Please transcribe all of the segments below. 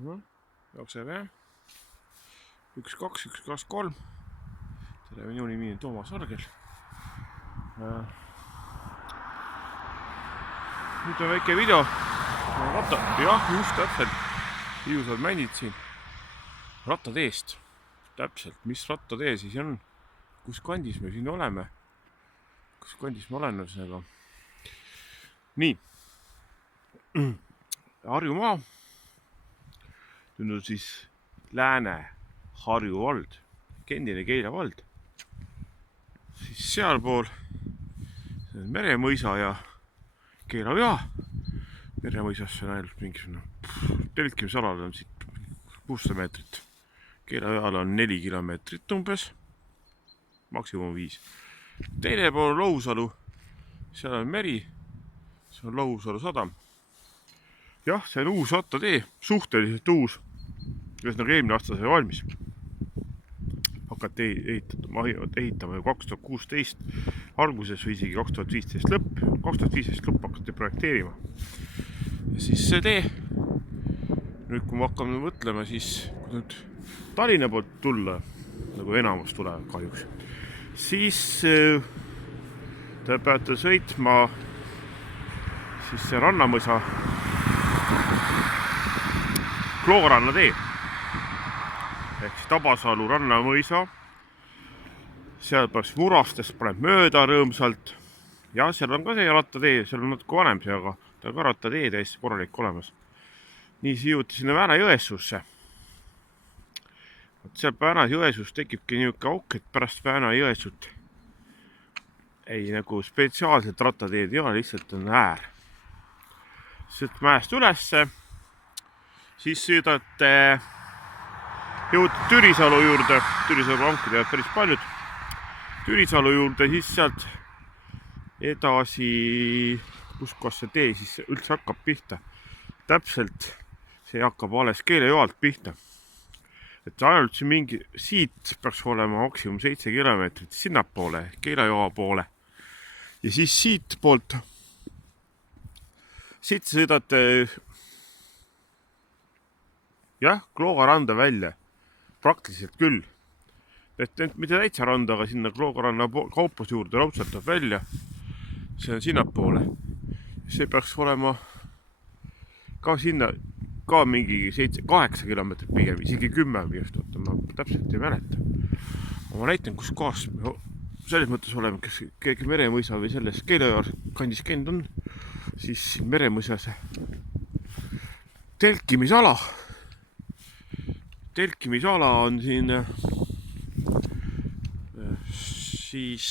Jookseb jah. 1, 2, 1, 2, 3. Tere, minu nimi on Toomas Argel. Nüüd on väike video. Jah, just täpselt. Ilusad männid siin. Rattateest. Täpselt, mis rattatee siis on? Kus kandis me siin oleme? Kus kandis ma olen ühesõnaga? Nii. Harjumaa. Nüüd siis Lääne-Harju vald. Endine Keila vald. Siis sealpool Meremõisa ja Keila-Jõa. Meremõisasse on ainult mingisugune telkimisalal on siit 600 meetrit. Keila-Jõal on 4 kilomeetrit umbes. Maksimum 5. Teine pool Lousalu. Seal on meri. See on Lousalu sadam. Jah, see on uus rattatee. Suhteliselt uus. Ühesõnaga eelmine aasta sai valmis. Hakati ehitama ju 2016 alguses või isegi 2015 lõpp. 2015 lõpp hakati projekteerima. Ja siis see tee, nüüd kui me hakkame mõtlema, siis kui nüüd Tallinna poolt tulla, nagu enamus tulevad kahjuks, siis te peate sõitma siis see Rannamõisa Klooranna tee. Ehk siis Tabasalu Rannamõisa. Seal peaks Murastest paneb mööda rõõmsalt. Ja seal on ka see rattatee, seal on natuke vanem see, aga ta on ka rattatee täiesti korralik olemas. Nii siis jõuti sinna Väänä-Jõesuusse. Seal Väänä-Jõesuus tekibki niisugune auk, et pärast Väänä-Jõesuut ei nagu spetsiaalselt rattateed ei ole, lihtsalt on äär. Sõit mäest ülesse, siis sõidate jõud Türisalu juurde, Türisalu ranku teevad päris paljud. Türisalu juurde, siis sealt edasi, kus see tee siis üldse hakkab pihta. Täpselt see hakkab alles Keila-Jõalt pihta. Et ainult see mingi, siit peaks olema maksimum 7 kilomeetrit sinnapoole, Keila-Jõa poole. Ja siis siit poolt, siit sõidate jah, Klooga randa välja. Praktiliselt küll. Et mitte täitsa randa, aga sinna Kloogaranna kaupuse juurde raudsetab välja. See on sinnapoole. See peaks olema ka sinna, ka mingi 7-8 kilomeetrit pigem, isegi 10 just, ma täpselt ei mäleta. Ma näitan, kus kohas me selles mõttes oleme, kes keegi Meremõisa või selles Keila-Jõa kandis käinud on, siis Meremõisas telkimisala. Telkimisala on siin siis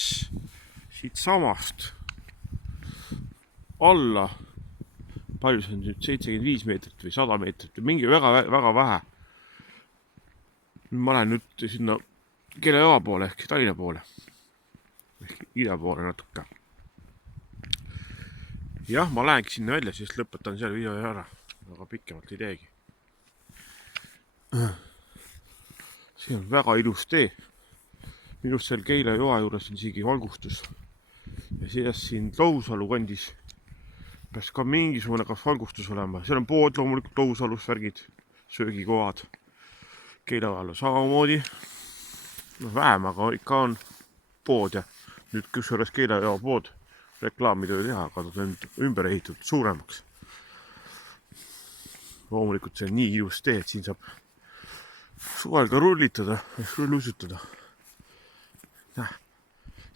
siit samast alla, palju see on nüüd 75 meetrit või 100 meetrit või mingi väga vähe. Ma lähen nüüd sinna Keila-Jõa poole ehk Tallinna poole ehk ida poole natuke. Jah, ma lähengi sinna välja, siis lõpetan seal video ära, aga pikemalt ei teegi. See on väga ilus tee. Minust seal Keila-Jõa juures on isegi valgustus. Ja siis siin Lousalu kandis peaks ka mingisugune kas valgustus olema. Seal on pood loomulikult Lousalus värgid, söögikohad. Keila-Jõal samamoodi. Vähem, aga ikka on pood ja nüüd kusjuures Keila-Jõa pood reklaamid ei teha, aga ta on ümber ehitatud suuremaks. Loomulikult see on nii ilus tee, et siin saab suvel ka rullitada, rullusutada.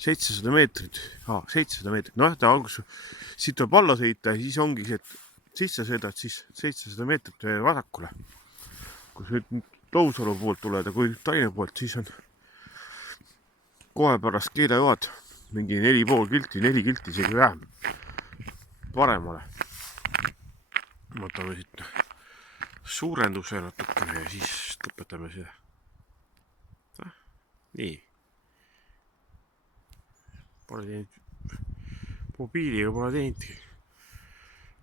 700 meetrit. 700 meetrit. Noh, ta algus siit tuleb alla sõita ja siis ongi see, et sisse sõidad siis 700 meetrit vasakule. Kui nüüd Lousalu poolt tuled ja kui Tallinna poolt, siis on kohe pärast Keila-Jõad mingi 4,5 kilti, 4 kilti isegi vähem paremale. Võtame siit suurenduse natukene ja siis lõpetame seda. Nii. Pole teinud, mobiiliga pole teinudki.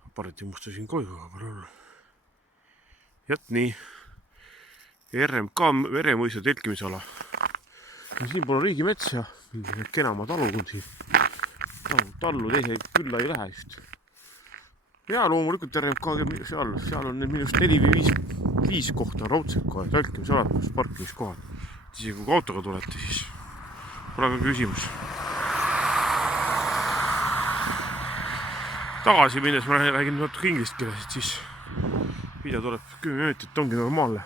Aparaati mustasin koju, aga pole olla. Jät nii. RMK Meremõisa telkimisala. Siin pole riigimets ja kenama talukund siin. Tallu teise külla ei lähe just. ja loomulikult RMK seal on minu arust 4 või 5 kohta raudselt kohe talkimisalatus, parkimiskohad. Isegi kui autoga tulete, siis pole ka küsimus. Tagasi minnes ma räägin natuke inglist keeles, siis video tuleb 10 minutit, ongi normaalne.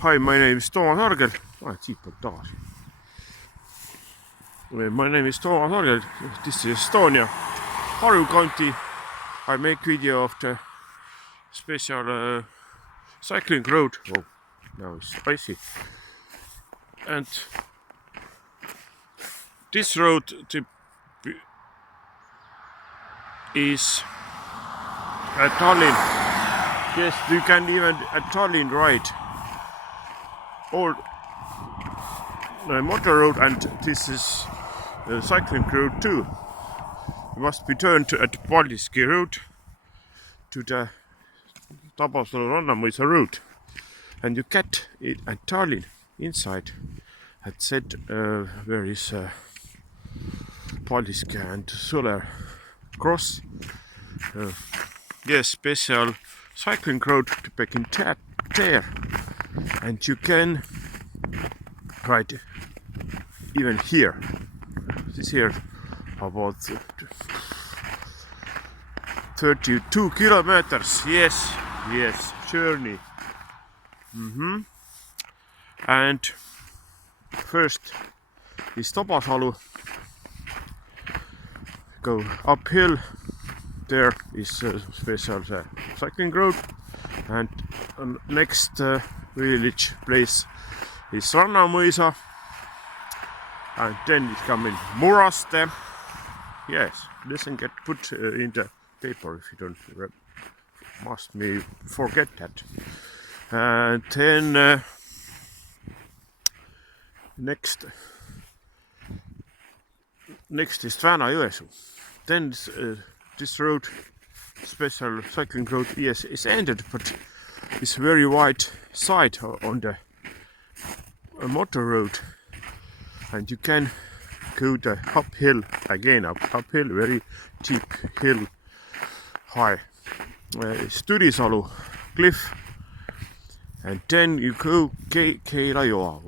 Hi, my name is Toomas Argel. Siit poolt tagasi. My name is Toomas Argel. This is Estonia, Harju County. I make video of the special cycling road. Oh, now it's spicy. And this road is at Tallinn. Yes, you can even at Tallinn ride or motor road, and this is the cycling road too. You must be turned at Paldiski road to the Tabasalu Rannamõisa road, and you get it at Tallinn inside. At said where is Paldiski and Sõler cross. Yes, special cycling road to begin there, and you can ride even here. This here about 32 kilometers. Yes, journey. And first is Tabasalu. Go uphill. There is a special cycling road, and next village place is Rannamõisa, and then it's coming Muraste. Yes, doesn't get put in the paper if you don't must me forget that. And then next is Väänä-Jõesuu. Then this road, special cycling road, yes, is ended, but it's very wide side on the motor road, and you can go the uphill again, uphill, very steep hill, high. It's Türisalu cliff, and then you go Keila-Joa.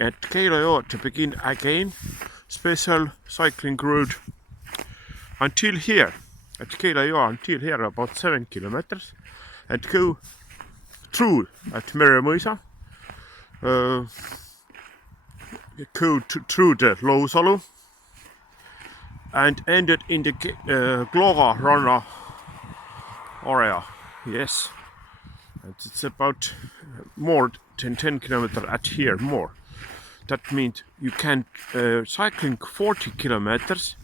At Keila-Joa to begin again, special cycling road until here. At Keila-Joa until here about 7 kilometers, and go through at Meremõisa, go through the Lousalu, and ended in the Klooga Ranna area. Yes, and it's about more than 10 kilometers at here more. That means you can cycling 40 kilometers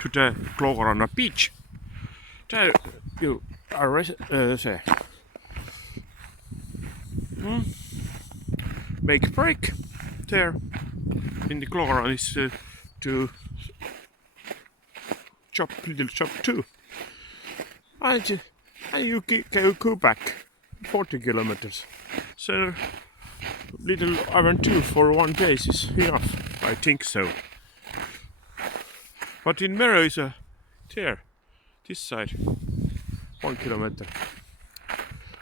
to the Klooga Ranna beach. There you are make break there in the Klooga Ranna is to little chop too, and you go back 40 kilometers. So little adventure for one day is enough, I think so. But in Mero is there, this side, 1 kilometer,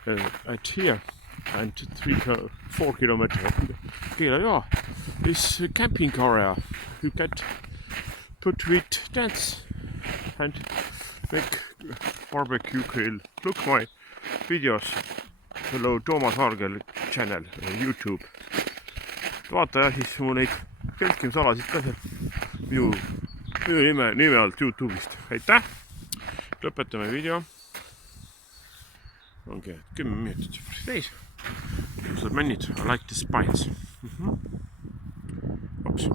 at here, and 4 kilometers Keila-Joa is a camping area. You get put with tents and make barbecue grill. Look my videos below Toomas Argel channel YouTube. Vaata jah, siis mu neid telkimisalasid ka seal minu nime alt YouTube'ist. Aitäh! Lõpetame video. Ongi 10 minutit täis. Ilusad männid, I like the spice. Oops.